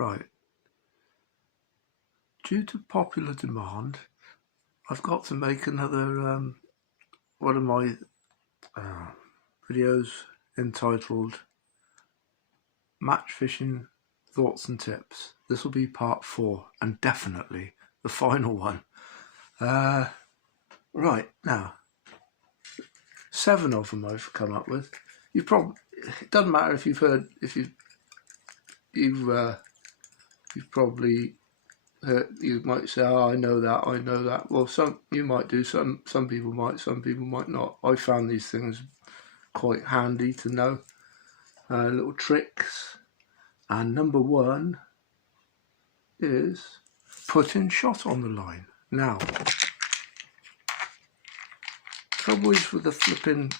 Right. Due to popular demand, I've got to make another one of my videos entitled Match Fishing Thoughts and Tips. This will be part 4 and definitely the final one. Right, now 7 of them I've come up with. It doesn't matter if you've heard, you've probably heard, you might say, oh, I know that. Well, you might do, some people might not. I found these things quite handy to know, little tricks. And number 1 is putting shot on the line. Now, trouble is with the flipping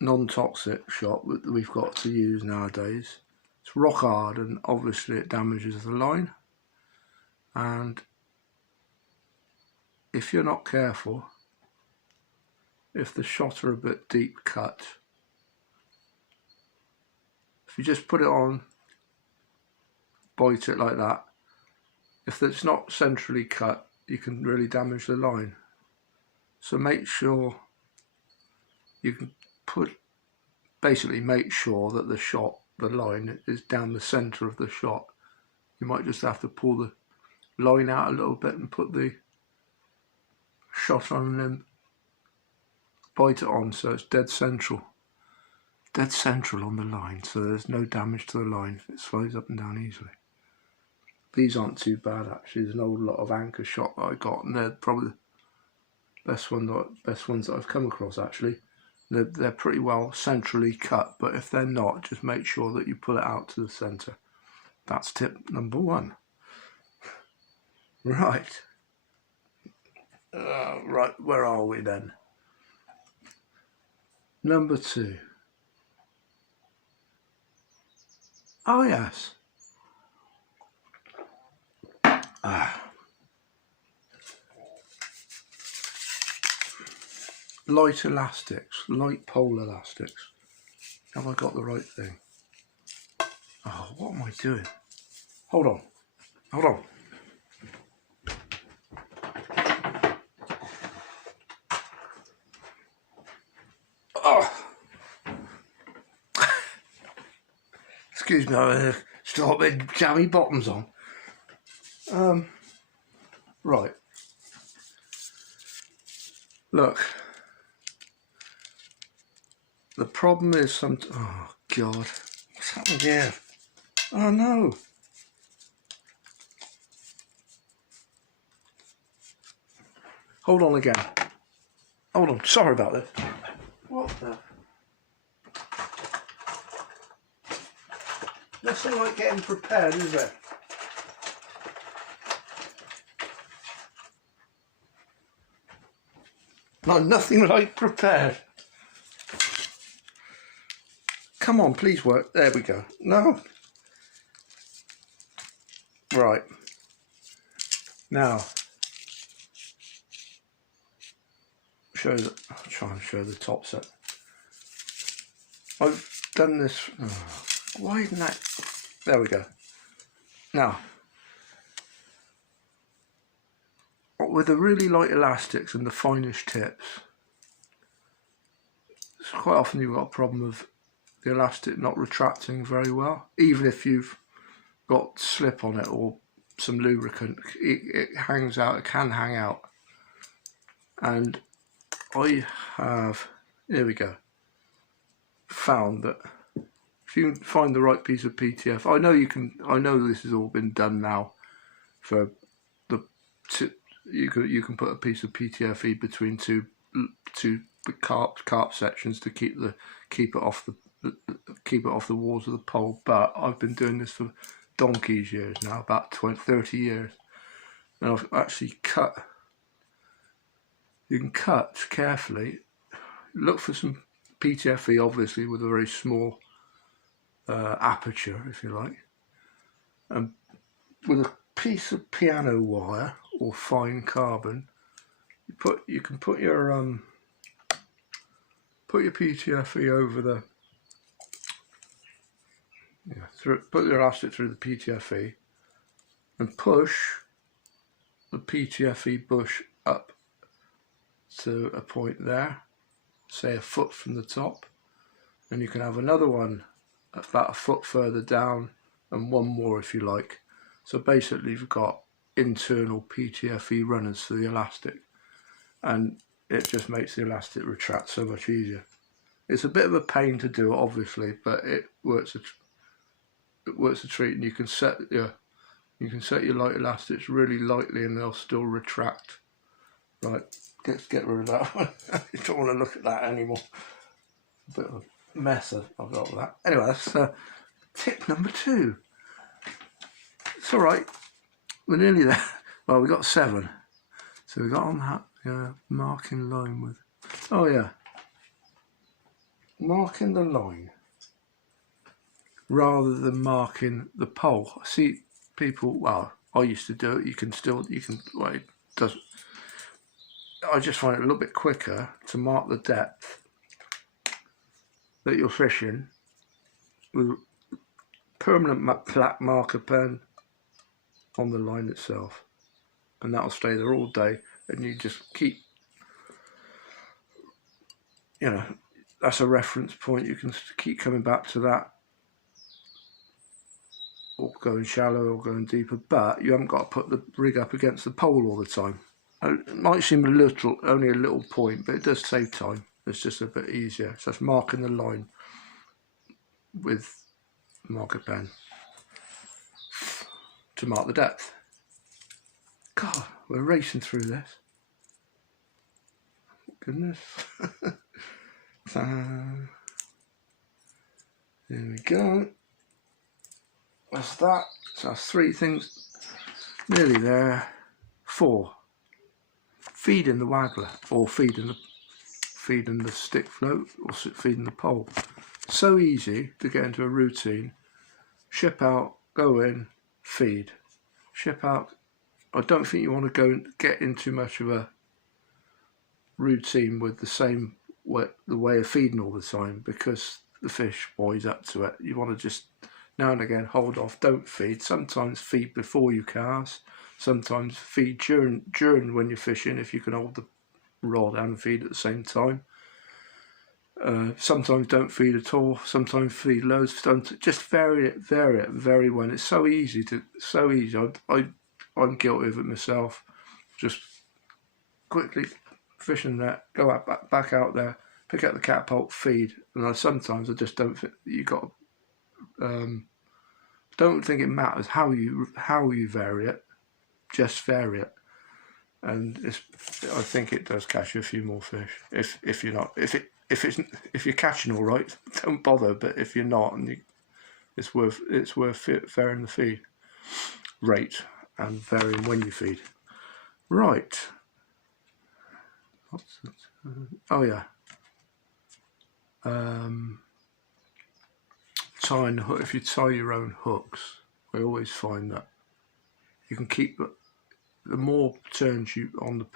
non-toxic shot that we've got to use nowadays, it's rock hard and obviously it damages the line, and if you're not careful, if the shot are a bit deep cut, if you just put it on, bite it like that, if it's not centrally cut, you can really damage the line. So make sure you can make sure that the line is down the center of the shot. You might just have to pull the line out a little bit and put the shot on and then bite it on so it's dead central on the line, so there's no damage to the line. It slides up and down easily. These aren't too bad actually. There's an old lot of anchor shot that I got, and they're probably the best ones that I've come across actually. They're pretty well centrally cut, but if they're not, just make sure that you pull it out to the center. That's tip number 1. Right. Right, where are we then? Number 2. Oh yes. Light elastics, light pole elastics. Have I got the right thing? Oh, what am I doing? Hold on. Oh. Excuse me, I start with jammy bottoms on. Right. Look. The problem is oh God, what's happened here? Oh no. Hold on again. Hold on, sorry about this. What the? Nothing like getting prepared, is it? No, nothing like prepared. Come on, please work. There we go. No. Right. Now, I'll try and show the top set. I've done this. Oh, why isn't that? There we go. Now, with the really light elastics and the finest tips, quite often you've got a problem of the elastic not retracting very well, even if you've got slip on it or some lubricant. It hangs out. It can hang out, and I have, here we go, found that if you can find the right piece of PTF, I know this has all been done now for you can put a piece of PTFE between two carp sections to keep it off the walls of the pole. But I've been doing this for donkey's years now, about 30 years, and I've actually cut. You can cut carefully. Look for some PTFE, obviously with a very small aperture, if you like, and with a piece of piano wire or fine carbon, you can put your PTFE over Yeah, put the elastic through the PTFE and push the PTFE bush up to a point there, say a foot from the top, and you can have another one about a foot further down and one more if you like. So basically you've got internal PTFE runners for the elastic, and it just makes the elastic retract so much easier. It's a bit of a pain to do, obviously, but it works a treat, and you can set your light elastics really lightly and they'll still retract. Right, let's get rid of that one. I don't want to look at that anymore. A bit of a mess I've got with that. Anyway, that's tip number 2. It's all right. We're nearly there. Well, we got 7. So we got on that marking line with. Oh yeah, marking the line rather than marking the pole. I see people. Well, I used to do it. You can. Well, it does. I just find it a little bit quicker to mark the depth that you're fishing with permanent black marker pen on the line itself, and that'll stay there all day, and you just keep, that's a reference point. You can keep coming back to that, or going shallow or going deeper, but you haven't got to put the rig up against the pole all the time. It might seem only a little point, but it does save time. It's just a bit easier. So it's marking the line with marker pen to mark the depth. God, we're racing through this. Goodness. There we go. That's that. So that's 3 things. Nearly there. 4. Feeding the waggler, or feeding the stick float, or feeding the pole. So easy to get into a routine. Ship out, go in, feed. Ship out. I don't think you want to go and get into much of a routine with the way of feeding all the time, because the fish wise up to it. You want to just now and again hold off, don't feed. Sometimes feed before you cast. Sometimes feed during when you're fishing, if you can hold the rod and feed at the same time. Sometimes don't feed at all. Sometimes feed loads. Just vary it when it's so easy. I'm guilty of it myself. Just quickly fish in net, go back out there, pick up the catapult, feed. And sometimes I just don't think you got. Don't think it matters how you vary it. Just vary it, and I think it does catch you a few more fish. If you're catching all right, don't bother. But if you're not, and it's worth varying the feed rate and varying when you feed. Right. Oh yeah. Tying the hook. If you tie your own hooks, I always find that you can keep. The more turns you on the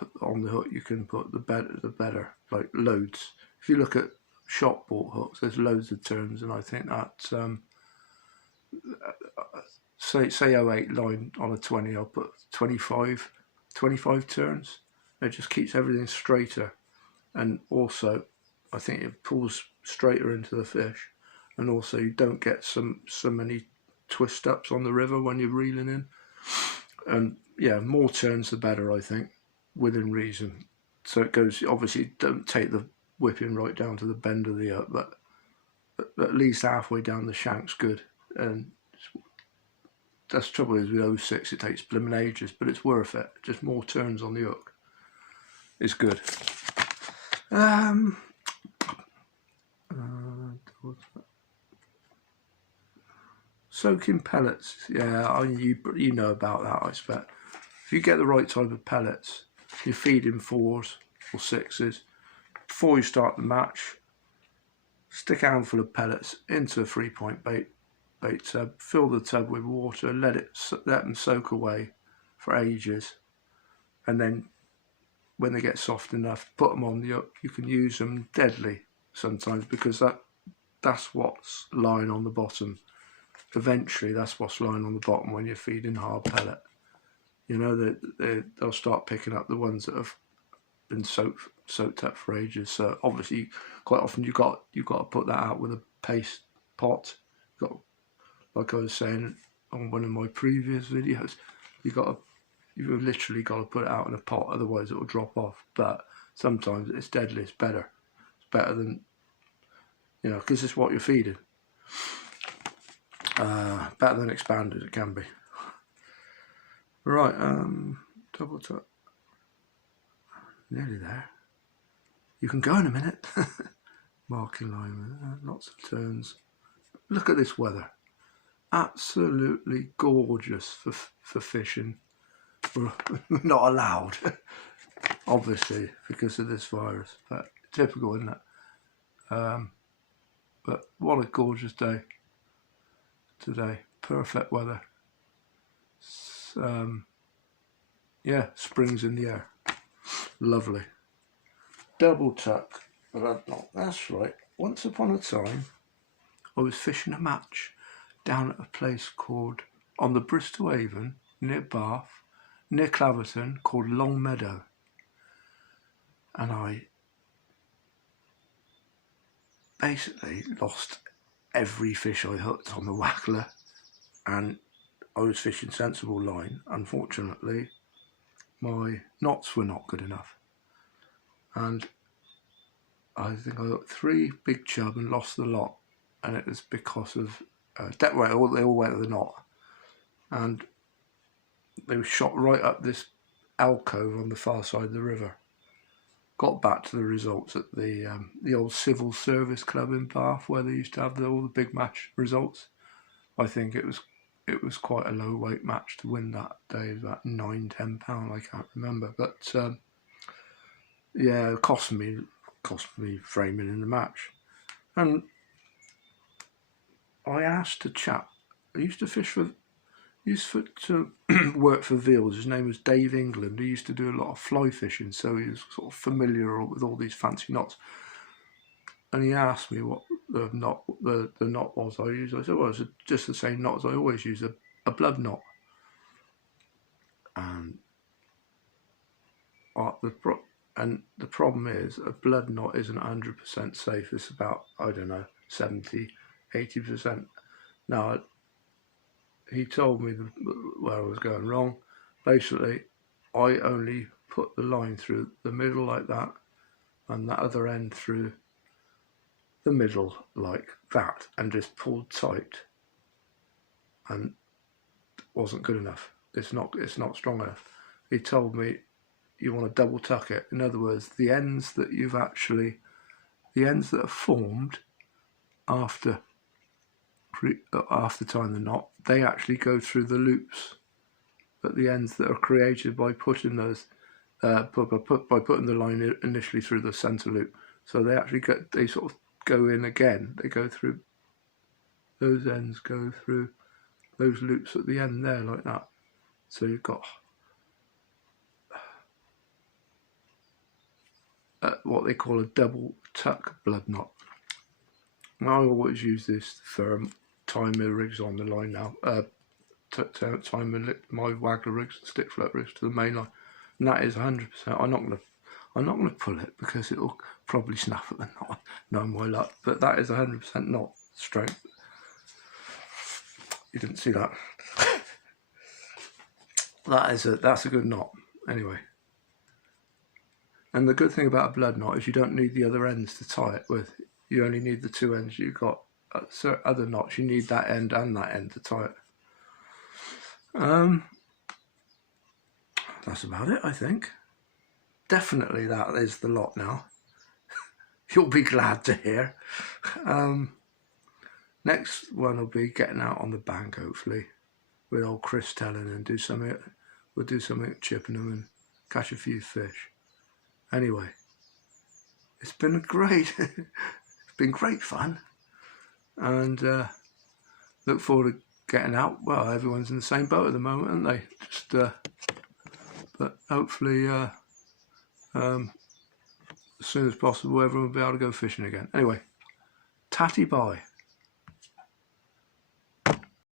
hook you can put, the better. Like loads. If you look at shop bought hooks, there's loads of turns, and I think that say 08 line on a 20, I'll put 25 turns. It just keeps everything straighter, and also I think it pulls straighter into the fish, and also you don't get so many twist ups on the river when you're reeling in. And yeah, more turns the better, I think, within reason. So it goes, obviously don't take the whipping right down to the bend of the hook, but at least halfway down the shank's good. And that's the trouble is with 06, it takes blooming ages, but it's worth it. Just more turns on the hook is good. Soaking pellets, yeah, you know about that, I expect. If you get the right type of pellets, you're feeding 4s or 6s. Before you start the match, stick a handful of pellets into a 3-point bait tub, fill the tub with water, let them soak away for ages, and then when they get soft enough, put them on the hook. You can use them deadly sometimes, because that's what's lying on the bottom. eventually that's what's lying on the bottom when you're feeding hard pellet. You know, they'll start picking up the ones that have been soaked up for ages. So obviously, quite often you've got to put that out with a paste pot. You've got, like I was saying on one of my previous videos, you've literally got to put it out in a pot, otherwise it will drop off. But sometimes it's deadly. It's better. It's better than, you know, because it's what you're feeding. Better than expanded, it can be. Right, double tap. Nearly there. You can go in a minute. Marking line, lots of turns. Look at this weather. Absolutely gorgeous for fishing. We're not allowed, obviously, because of this virus. But typical, isn't it? But what a gorgeous day today. Perfect weather. Yeah, spring's in the air. Lovely. Double tuck. That's right. Once upon a time, I was fishing a match down at a place called, on the Bristol Avon, near Bath, near Claverton, called Long Meadow. And I basically lost every fish I hooked on the wackler, and I was fishing sensible line. Unfortunately, my knots were not good enough, and I think I got 3 big chub and lost the lot, and it was because of they all went to the knot, and they were shot right up this alcove on the far side of the river. Got back to the results at the old Civil Service Club in Bath, where they used to have all the big match results. I think it was quite a low weight match to win that day, about £9-10, I can't remember, but yeah, it cost me framing in the match. And I asked a chap, I used to work for Veals. His name was Dave England. He used to do a lot of fly fishing, so he was sort of familiar with all these fancy knots. And he asked me what the knot was I used. I said, well, it's just the same knot as I always use, a blood knot. And the problem is, a blood knot isn't 100% safe. It's about, I don't know, 70-80%. Now, he told me where I was going wrong. Basically, I only put the line through the middle like that, and that other end through the middle like that, and just pulled tight, and wasn't good enough. It's not strong enough. He told me you want to double tuck it. In other words, the ends that are formed after tying the knot, they actually go through the loops, but the ends that are created by putting those by putting the line initially through the center loop, so they sort of go in again. They go through those ends, go through those loops at the end there like that. So you've got what they call a double tuck blood knot. And I always use this for tying my rigs on the line now. Tying my waggler rigs, stick float rigs to the main line, and that is 100%. I'm not gonna pull it because it'll probably snap at the knot. No, my luck. But that is 100% knot strength. You didn't see that. That's a good knot. Anyway. And the good thing about a blood knot is you don't need the other ends to tie it with. You only need the 2 ends. You've got other knots, you need that end and that end to tie it. That's about it, I think. Definitely that is the lot now. You'll be glad to hear. Next one will be getting out on the bank, hopefully, with old Chris telling and we'll do something chipping them and catch a few fish. Anyway, it's been great fun, and look forward to getting out. Well, everyone's in the same boat at the moment, aren't they? But hopefully as soon as possible everyone will be able to go fishing again. Anyway, tatty bye.